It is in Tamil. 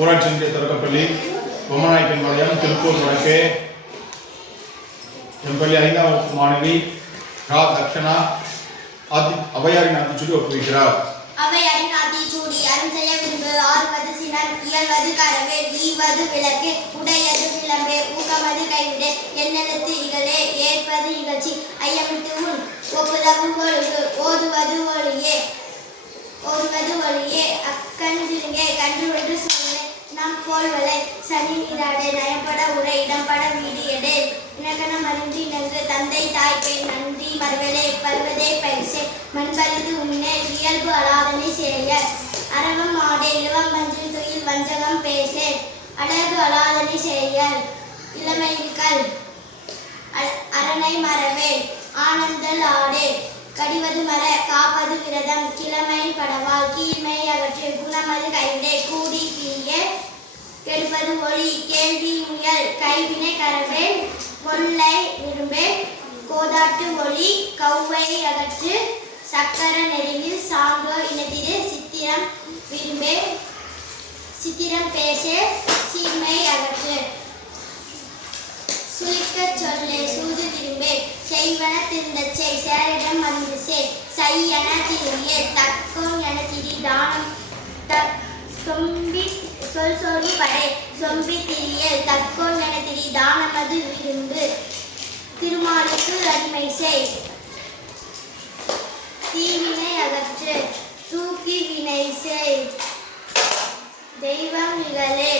ஊராட்சி ஒன்றிய தொடக்கப்பள்ளி பொம்மநாயக்கன் பாளையம் திருப்பூர் வடக்கே எம்பள்ளி 5ஆம் வகுப்பு மாணவி ரா தக்ஷனா அவையாரின் ஆத்திச்சூடி ஒப்புவிக்கிறார். அவையாரின் ஆத்திச்சூடி அறம் செய்ய விரும்பு ஆறுவது சினம் இயல்வது கரவே ஈவது விளக்கு உடையது விளம்பே ஊக்கமது கைவிடு எண்ணெழுத்து இகழே ஏற்பது இகழ்ச்சி ஐயமிட்டு உன் ஒப்புதவு ஒழுகு ஓதுவது ஒளியே அக்கண் திருங்கே கன்று ஒன்று சொல்லே நாம் போல்வலை சனி நீராடே நயப்பட உரை இடம்பட வீடு எடே இனக்கண மருந்தி நன்று தந்தை தாய் பெண் நன்றி மறுவலே பருவதே பரிசே மண்பருது உன்னே இயல்பு அலாதனை செய்ய அரவம் ஆடே இளவம் பஞ்சில் துயில் வஞ்சகம் பேசே அழகு அலாதனை செய்ய இளமைகள் அரணை மரவே ஆனந்தல் ஆடே கடிவது மர காப்பது விரதம் கிழமை படவால் கீழ்மை அகற்று குணமது கைவிடே கூடி தீய கெடுப்பது ஒளி கேள்வி முயல் கைவினை கரவே கொள்ளை விரும்பே கோதாட்டு ஒளி கௌவை அகற்று சக்கர நெருங்கில் சான்றோ இனத்திரு சித்திரம் விரும்பே சித்திரம் பேசே சீமை அகற்று சுழிக்க சொல்லே சூது விரும்பே செய்வன திருந்தச் செய் சேரிடம் மருந்து செய் செய்யன திரிய தக்கும் என திரி தானம் சொம்பி சொல் சொல்லு படை சொம்பி திரியல் தக்கோன் என திரி தானமது விரும்பு திருமாலுக்கு அடிமை செய் தீவினை அகற்று தூக்கி வினை செய் தெய்வம் நிகழே